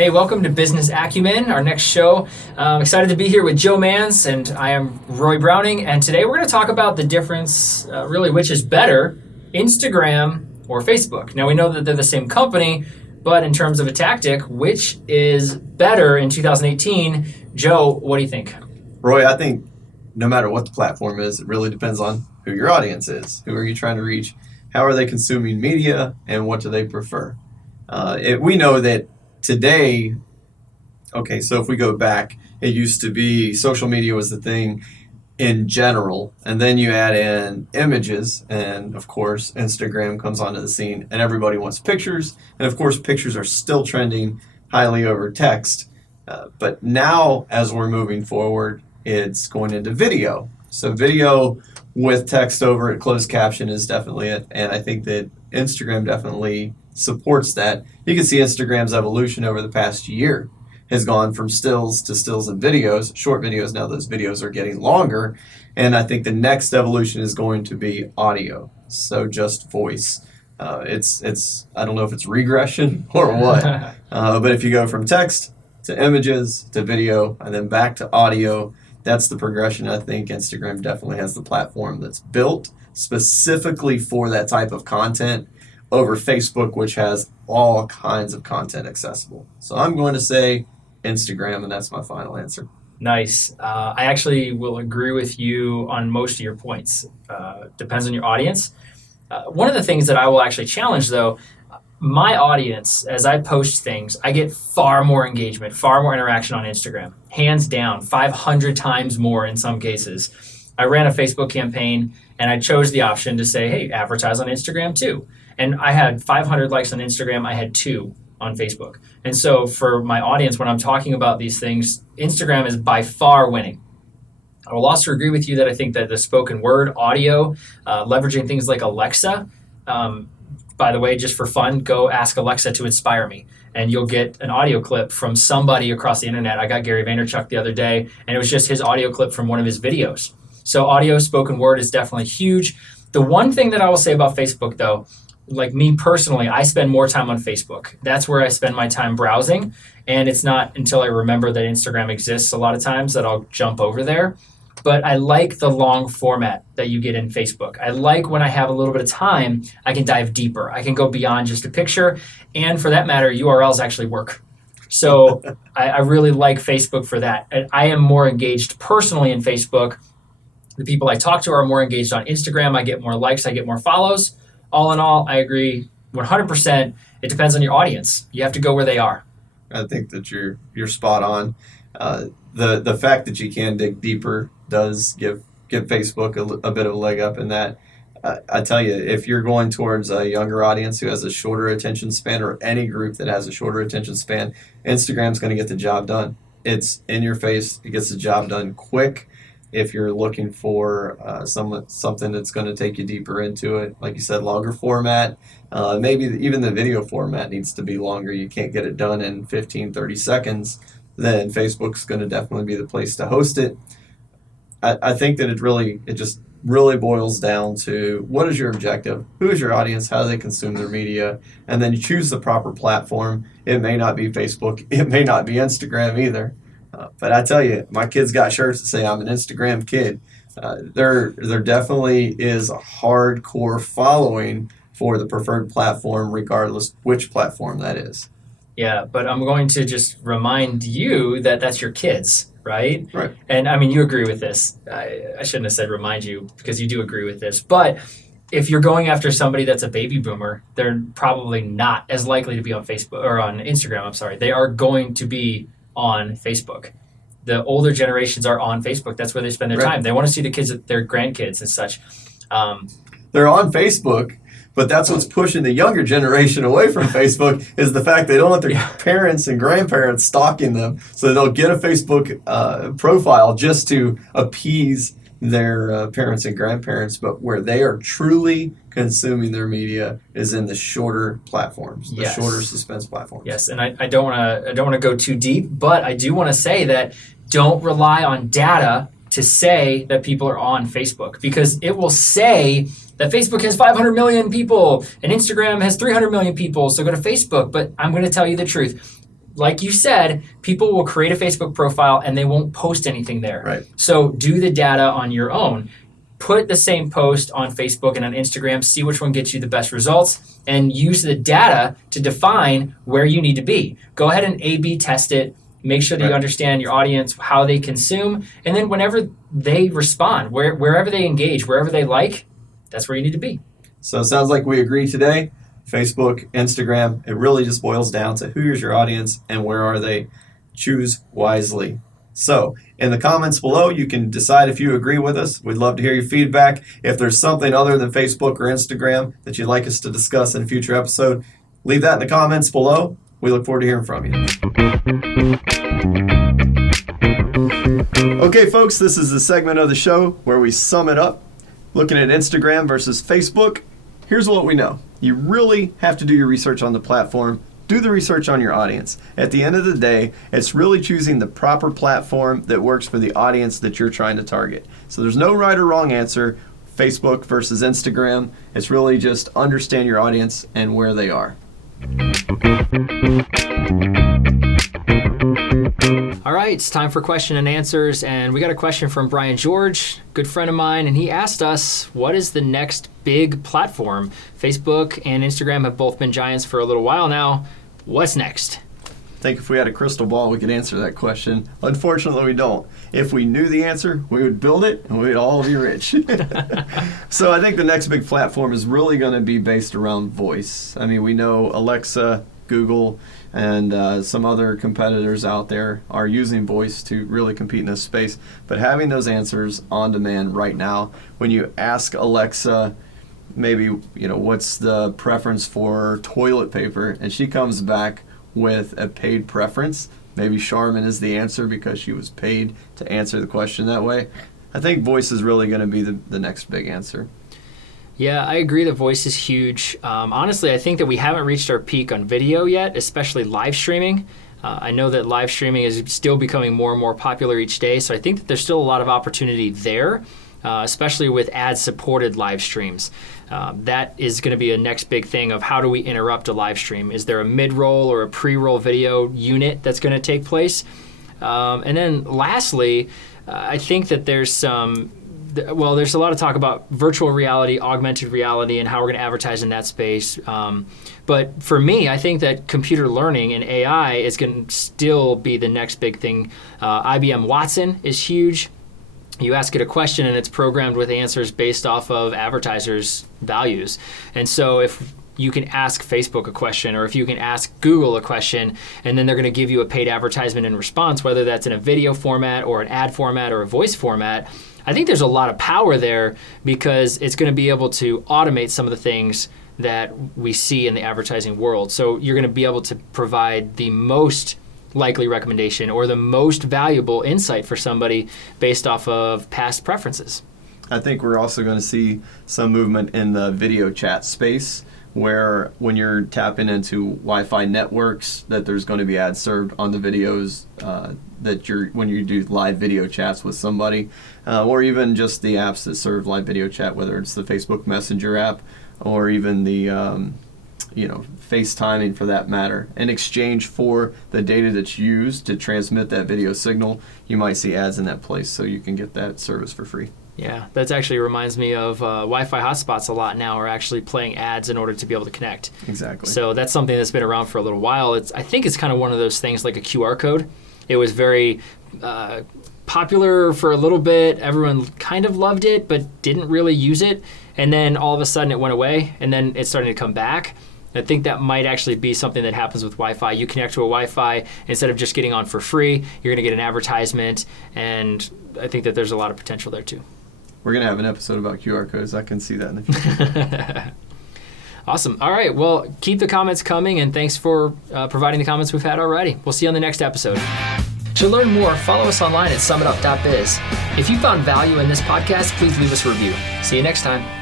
Hey, welcome to Business Acumen, our next show. I'm excited to be here with Joe Mans, and I am Roy Browning. And today we're going to talk about the difference, really, which is better, Instagram or Facebook. Now, we know that they're the same company, but in terms of a tactic, which is better in 2018? Joe, what do you think? Roy, I think no matter what the platform is, it really depends on who your audience is. Who are you trying to reach? How are they consuming media? And what do they prefer? We know that today, so if we go back, it used to be social media was the thing in general, and then you add in images, and of course Instagram comes onto the scene, and everybody wants pictures, and of course pictures are still trending highly over text. But now, as we're moving forward, it's going into video. So video with text over it, closed caption is definitely it, and I think that Instagram definitely supports that. You can see Instagram's evolution over the past year has gone from stills to stills and videos, short videos. Now those videos are getting longer, and I think the next evolution is going to be audio. So just voice. It's I don't know if it's regression or what, but if you go from text to images to video and then back to audio, that's the progression. I think Instagram definitely has the platform that's built specifically for that type of content over Facebook, which has all kinds of content accessible. So I'm going to say Instagram, and that's my final answer. Nice. I actually will agree with you on most of your points. Depends on your audience. One of the things that I will actually challenge, though, my audience, as I post things, I get far more engagement, far more interaction on Instagram. Hands down, 500 times more in some cases. I ran a Facebook campaign, and I chose the option to say, hey, advertise on Instagram too. And I had 500 likes on Instagram. I had 2 on Facebook. And so for my audience, when I'm talking about these things, Instagram is by far winning. I will also agree with you that I think that the spoken word, audio, leveraging things like Alexa, by the way, just for fun, go ask Alexa to inspire me, and you'll get an audio clip from somebody across the internet. I got Gary Vaynerchuk the other day, and it was just his audio clip from one of his videos. So audio, spoken word is definitely huge. The one thing that I will say about Facebook, though, like me personally, I spend more time on Facebook. That's where I spend my time browsing, and it's not until I remember that Instagram exists a lot of times that I'll jump over there. But I like the long format that you get in Facebook. I like when I have a little bit of time, I can dive deeper. I can go beyond just a picture. And for that matter, URLs actually work. So I really like Facebook for that. And I am more engaged personally in Facebook. The people I talk to are more engaged on Instagram. I get more likes. I get more follows. All in all, I agree 100%. It depends on your audience. You have to go where they are. I think that you're spot on. The fact that you can dig deeper does give Facebook a bit of a leg up in that. I tell you, if you're going towards a younger audience who has a shorter attention span, or any group that has a shorter attention span, Instagram's going to get the job done. It's in your face. It gets the job done quick. If you're looking for something that's going to take you deeper into it, like you said, longer format, maybe even the video format needs to be longer. You can't get it done in 15, 30 seconds, then Facebook's going to definitely be the place to host it. I think that it just really boils down to what is your objective, who is your audience, how do they consume their media, and then you choose the proper platform. It may not be Facebook, it may not be Instagram either. But I tell you, my kids got shirts that say I'm an Instagram kid. There definitely is a hardcore following for the preferred platform, regardless which platform that is. Yeah, but I'm going to just remind you that that's your kids, right? Right. And I mean, you agree with this. I shouldn't have said remind you, because you do agree with this. But if you're going after somebody that's a baby boomer, they're probably not as likely to be on Facebook or on Instagram. I'm sorry. They are going to be on Facebook. The older generations are on Facebook. That's where they spend their time. They want to see the kids, their grandkids and such. They're on Facebook, but that's what's pushing the younger generation away from Facebook is the fact they don't want their parents and grandparents stalking them. So they'll get a Facebook profile just to appease their parents and grandparents, but where they are truly consuming their media is in the shorter platforms, the shorter suspense platforms. Yes, and I don't want to go too deep, but I do want to say that don't rely on data to say that people are on Facebook, because it will say that Facebook has 500 million people and Instagram has 300 million people, so go to Facebook. But I'm going to tell you the truth. like you said, people will create a Facebook profile and they won't post anything there. Right. So do the data on your own. Put the same post on Facebook and on Instagram, see which one gets you the best results, and use the data to define where you need to be. Go ahead and A/B test it. Make sure that you understand your audience, how they consume, and then whenever they respond, wherever they engage, wherever they like, that's where you need to be. So it sounds like we agree today. Facebook, Instagram, it really just boils down to who's your audience and where are they. Choose wisely. So in the comments below, you can decide if you agree with us. We'd love to hear your feedback. If there's something other than Facebook or Instagram that you'd like us to discuss in a future episode, leave that in the comments below. We look forward to hearing from you. Okay, folks, this is the segment of the show where we sum it up. Looking at Instagram versus Facebook, here's what we know. You really have to do your research on the platform. Do the research on your audience. At the end of the day, it's really choosing the proper platform that works for the audience that you're trying to target. So there's no right or wrong answer, Facebook versus Instagram. It's really just understand your audience and where they are. All right, it's time for question and answers, and we got a question from Brian George, good friend of mine, and he asked us, what is the next big platform? Facebook and Instagram have both been giants for a little while now. What's next? I think if we had a crystal ball, we could answer that question. Unfortunately, we don't. If we knew the answer, we would build it, and we'd all be rich. So I think the next big platform is really going to be based around voice. I mean, we know Alexa, Google, and some other competitors out there are using voice to really compete in this space. But having those answers on demand right now, when you ask Alexa, maybe, what's the preference for toilet paper, and she comes back with a paid preference, maybe Charmin is the answer because she was paid to answer the question that way. I think voice is really going to be the next big answer. Yeah, I agree that voice is huge. Honestly, I think that we haven't reached our peak on video yet, especially live streaming. I know that live streaming is still becoming more and more popular each day, so I think that there's still a lot of opportunity there, especially with ad-supported live streams. That is going to be a next big thing of how do we interrupt a live stream. Is there a mid-roll or a pre-roll video unit that's going to take place? And then lastly, I think that there's there's a lot of talk about virtual reality, augmented reality, and how we're going to advertise in that space. But for me, I think that computer learning and AI is going to still be the next big thing. IBM Watson is huge. You ask it a question and it's programmed with answers based off of advertisers' values. And so if you can ask Facebook a question, or if you can ask Google a question, and then they're going to give you a paid advertisement in response, whether that's in a video format or an ad format or a voice format, I think there's a lot of power there because it's going to be able to automate some of the things that we see in the advertising world. So you're going to be able to provide the most likely recommendation or the most valuable insight for somebody based off of past preferences. I think we're also going to see some movement in the video chat space, where when you're tapping into Wi-Fi networks, that there's going to be ads served on the videos when you do live video chats with somebody, or even just the apps that serve live video chat, whether it's the Facebook Messenger app or even the FaceTiming for that matter. In exchange for the data that's used to transmit that video signal, you might see ads in that place, so you can get that service for free. Yeah, that actually reminds me of Wi-Fi hotspots a lot now are actually playing ads in order to be able to connect. Exactly. So that's something that's been around for a little while. I think it's kind of one of those things like a QR code. It was very popular for a little bit. Everyone kind of loved it, but didn't really use it. And then all of a sudden it went away, and then it's starting to come back. I think that might actually be something that happens with Wi-Fi. You connect to a Wi-Fi, instead of just getting on for free, you're going to get an advertisement, and I think that there's a lot of potential there too. We're going to have an episode about QR codes. I can see that in the future. Awesome. All right. Well, keep the comments coming, and thanks for providing the comments we've had already. We'll see you on the next episode. To learn more, follow us online at summitup.biz. If you found value in this podcast, please leave us a review. See you next time.